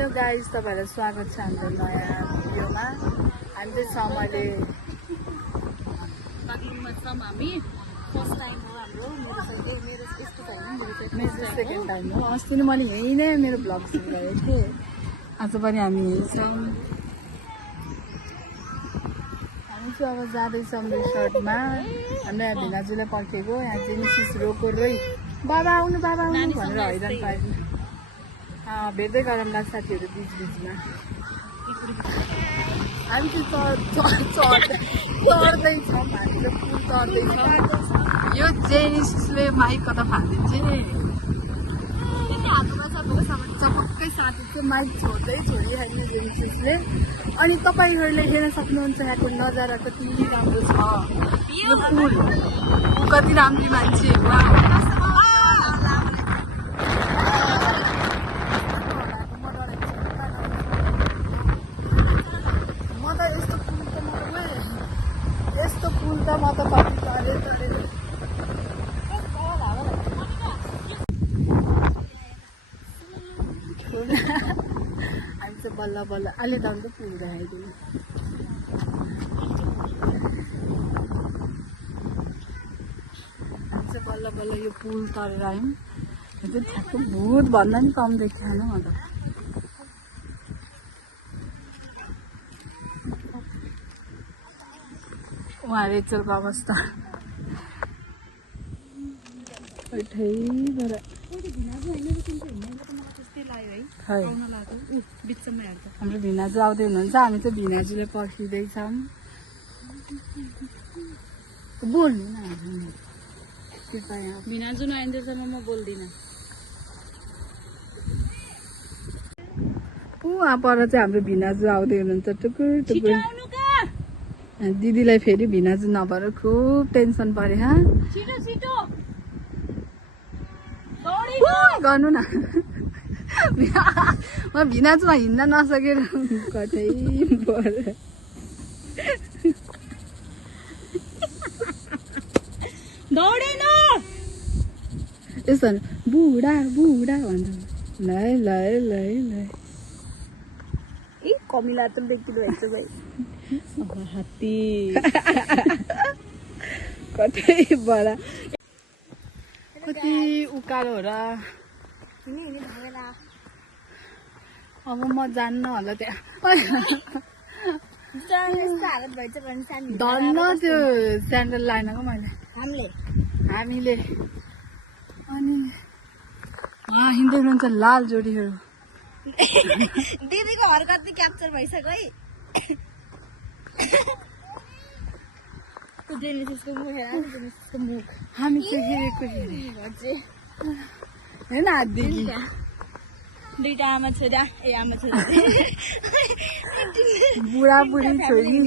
Hello guys, तपाईहरुलाई स्वागत छ हाम्रो नयाँ भिडियोमा। हामी चाहिँ समयले बागलुङमा छौँ हामी। फर्स्ट टाइम हो हाम्रो। मेरो यस्तो टाइम हो, मेरो सेकेन्ड टाइम हो। अस्ति नै मैले यही नै मेरो ब्लग सुरु गरेको थिएँ। आज पनि हामी यही छौँ। हामी चाहिँ अब जाँदैछौँ रिसोर्टमा। हाम्रो यहाँ भिनाजुले पर्खेको। यहाँ चाहिँ मिसिस रोकोरै बाबा आउनु भनेर हैरान पार्नु। भेट्दै गरौँला साथीहरू बिचबिचमा। हामी चाहिँ चढ्दैछौँ। हामी चाहिँ पुल चढ्दैछौँ। यो जेनिसले माइक कता फालिदिन्छ नि। चपक्कै साथी चाहिँ माइक छोडिहाल्ने जेनिसले। अनि तपाईँहरूले हेर्न सक्नुहुन्छ यहाँको नजारा कति राम्रो छ। यो पुल कति राम्री मान्छे। म त कति चढे हामी चाहिँ बल्ल अहिले त अन्त पुल देखाइदिनु। हामी चाहिँ बल्ल यो पुल तरेर आयौँ। यो चाहिँ ठ्याक्क भूत भन्दा नि कम देखिहाल्नु म त। उहाँ रेचलको अवस्था हाम्रो भिनाजु आउँदै हुनुहुन्छ। हामी चाहिँ भिनाजुले पर्खिँदैछौँ। बोल्नु न भिनाजु नआइन्जेलसम्म म बोल्दिनँ। उहाँ पर चाहिँ हाम्रो भिनाजु आउँदै हुनुहुन्छ। टुकुर टुकुर दिदीलाई फेरि भिनाजु नभएर खुब टेन्सन पर्यो। गर्नु न। म भिनाजुमा हिँड्न नसकेर कतै पर्यो। यस्तो बुढा भन्छ। ल कमिला त देखिनु भएको भाइ। हात्ती कतै बडा कति उकालो हो र। अब म जान्न होला त्यहाँ। धन्न त्यो स्यान्डल लाइनको मैले हामीले। अनि हिँड्दै हुनुहुन्छ लाल जोडीहरू। दिदीको हरकत क्याप्चर भइसक्यो है। हामी चाहिँ हेरेको हेर्न हातदेखि दुईटा आमा छोरा आमा छोरा बुढाबुढी छोरी।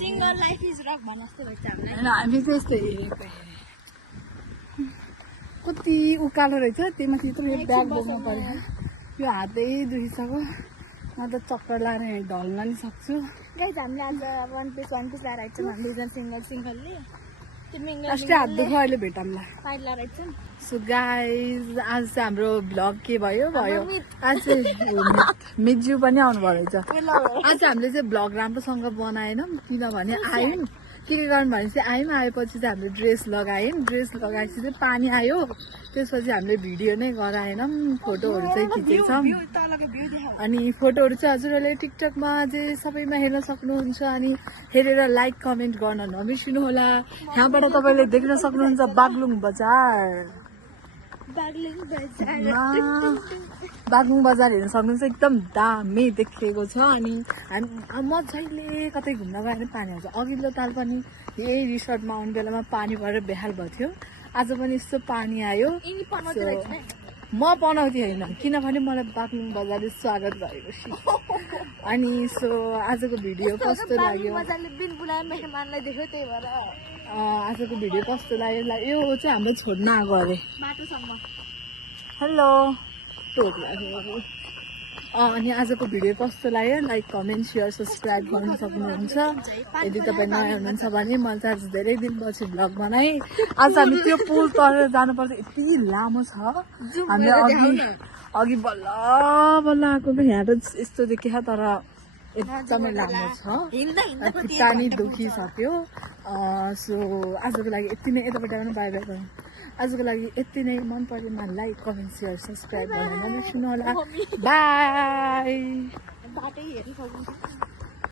सिंगल लाइफ इज रक भन्नु जस्तो भन्छ होइन, हामी चाहिँ यस्तो हेरेको कति उकालो रहेछ। त्यही माथि यत्रो ब्याग बोक्नु पर्यो। यो हातै दुखिसक्यो। म त चक्कर लाएर ढल्न नि सक्छु। गाइस हामीले आज वान पिस लाएर आएको छौँ। हामी दुईजना सिङ्गलले अस्ति हात दुख्यो, अहिले भेटौँला। लाएर आएको छौँ। सो गाइस आज चाहिँ हाम्रो भ्लग के भयो आज चाहिँ मिज्यू पनि आउनुभयो रहेछ। आज हामीले चाहिँ भ्लग राम्रोसँग बनाएनौँ किनभने आयौँ। के गर्नु भनेपछि आएपछि चाहिँ हामीले ड्रेस लगाएपछि चाहिँ पानी आयो। त्यसपछि हामीले भिडियो नै गराएनौँ, फोटोहरू चाहिँ खिचेछौँ। अनि फोटोहरू चाहिँ हजुरहरूले टिकटकमा चाहिँ सबैमा हेर्न सक्नुहुन्छ। अनि हेरेर लाइक कमेन्ट गर्न नबिर्सिनु होला। यहाँबाट तपाईँले देख्न सक्नुहुन्छ बागलुङ बजार हेर्न सक्नुहुन्छ। एकदम दामी देखिएको छ। अनि म जहिले कतै घुम्न गयो भने पानी आउँछ। अघिल्लो ताल पनि यही रिसोर्टमा आउने बेलामा पानी परेर बेहाल भएको थियो। आज पनि यस्तो पानी आयो। म बनाउँथेँ होइन, किनभने मलाई बागलुङ बजारले स्वागत गरेको छु। अनि सो आजको भिडियो कस्तो लाग्यो, आजको भिडियो कस्तो लाग्यो। यो चाहिँ हाम्रो छोड्न आएको अरे। हेलो अनि आजको भिडियो कस्तो लाग्यो लाइक कमेन्ट सेयर सब्सक्राइब गर्न सक्नुहुन्छ यदि तपाईँ नयाँ हुनुहुन्छ भने मैले चाहिँ आज धेरै दिनपछि भ्लग बनाएँ आज हामी त्यो पुल तरेर जानुपर्छ यति लामो छ हामीले अघि बल्ल बल्ल आएको यहाँ त यस्तो देखियो तर एकदमै लामो छ खुट्टा नि दुखिसक्यो सो आजको लागि यति नै यतापट्टि पनि बाई बाई गर्नु आजको लागि यति नै मन परेमा लाइक कमेन्ट सेयर सब्सक्राइब गर्न नबिर्सनु होला बाई